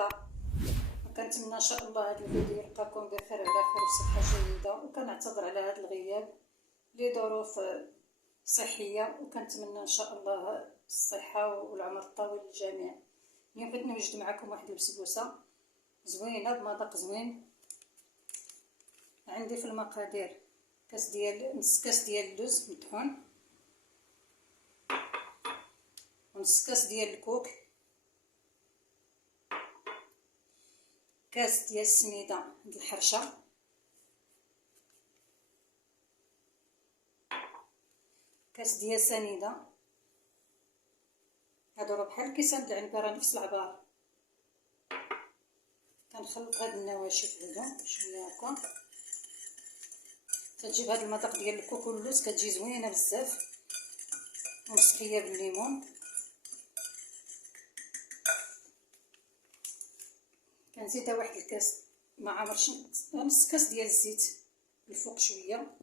الصغار. وكنتمنى ان شاء الله هذا الفيديو يلقاكم بخير على خير وصحه جيده، وكنعتذر على هذا الغياب لظروف صحيه، وكنتمنى ان شاء الله الصحه والعمر الطويل للجميع. اليوم بغيت نوجد معكم واحد البسبوسه زوينه بمذاق زوين. عندي في المقادير نص كاس ديال اللوز مطحون، ونص كاس ديال الكوك، كاس ديال السميده د الحرشه، كاس ديال سنيده. هادو راه بحال الكيسان د العنبه، نفس العبار. كنخلط هاد النواشف هادو شويه هكا. كتجيب هاد المذاق ديال الكوك واللوز كتجي زوينه بزاف ومسقيه بالليمون. كنزيدها واحد الكاس ما عمرش نص كاس ديال الزيت الفوق شويه،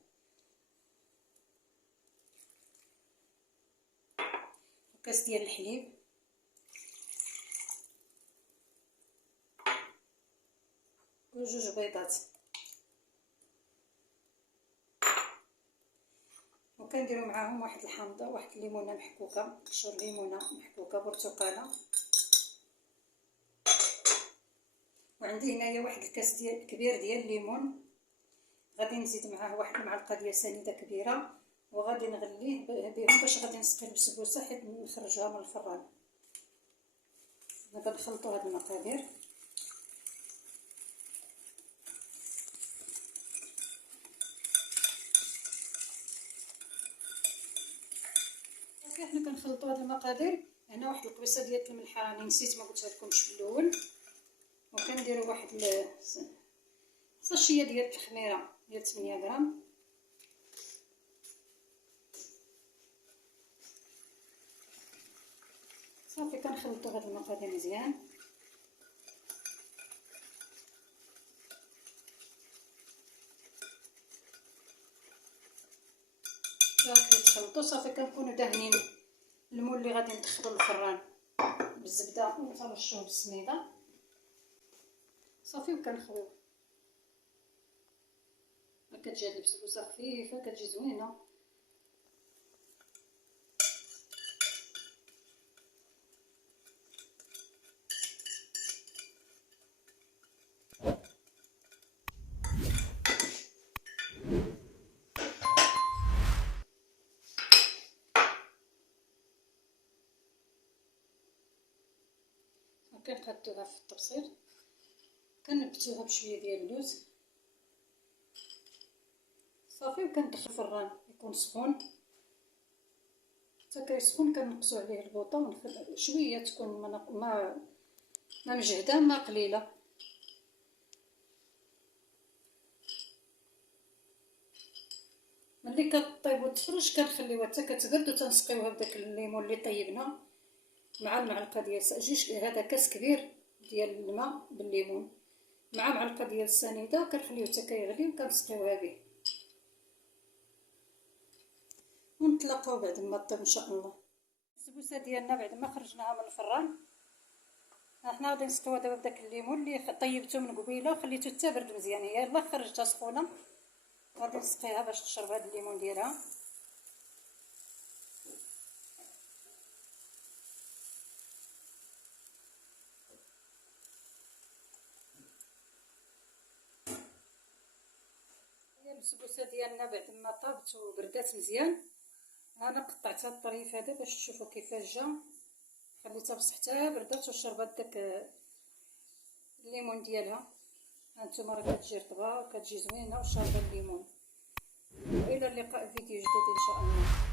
وكاس ديال الحليب، وجوج بيضات. وكنديروا معاهم واحد الحامضه، واحد الليمونه محكوكه، قشور ليمونه محكوكه، برتقاله. وعندي هنايا واحد الكاس ديال كبير ديال الليمون. غادي نزيد معاه واحد المعلقه ديال سنيده كبيره، وغادي نغليه بهم باش غادي نسقي البسبوسه حيت نخرجها من الفران. دابا نخلطوا هاد المقادير. حنا كنخلطوا هاد المقادير. هنا واحد القبيصه ديال الملحه راني نسيت ما قلتها لكمش في الاول. وكنديروا واحد صاشيه ديال الخميره ديال 8 غرام. صافي كنخلطوا هاد المقادير مزيان. صافي تخلطوا. صافي كنكونوا داهنين المول اللي غادي ندخلو للفران بالزبده ونرشوه بالسميده. صافي وكنخويو. كتجي هاد البسبوسه خفيفه كتجي زوينه. كنقادوها في الطبسيل، كنبتوها بشويه ديال اللوز. صافي وكندخل الفران يكون سخون. حتى كيسخن كنقصوا عليه البوطه ونخلي شويه تكون ما مجهده ما قليله. ملي كطيب وتفرش كنخليوها حتى كتبرد وتنسقيوها بداك الليمون اللي طيبنا مع المعلقه ديال هذا كاس كبير ديال الماء بالليمون مع معلقه ديال السنيده. كنخليوه حتى كيغلي وكنسقيوها به، ونتلاقاو بعد ما طيب ان شاء الله. السبوسه ديالنا بعد ما خرجناها من الفران، حنا غادي نسقيوها دابا بداك الليمون اللي طيبته من قبيله وخليته حتى برد مزيان. هي يلاه خرجتها سخونه، غادي نسقيها باش تشرب هذا الليمون ديالها. البسبوسه ديالنا بعد ما طابت وبردات مزيان، انا قطعتها الطريف هذا باش تشوفوا كيفاش جا. خليتها بصح حتى بردات وشربت داك الليمون ديالها. هانتوما راه كتجي رطبه وكتجي زوينه وشاربه الليمون. والى اللقاء في فيديو جديد ان شاء الله.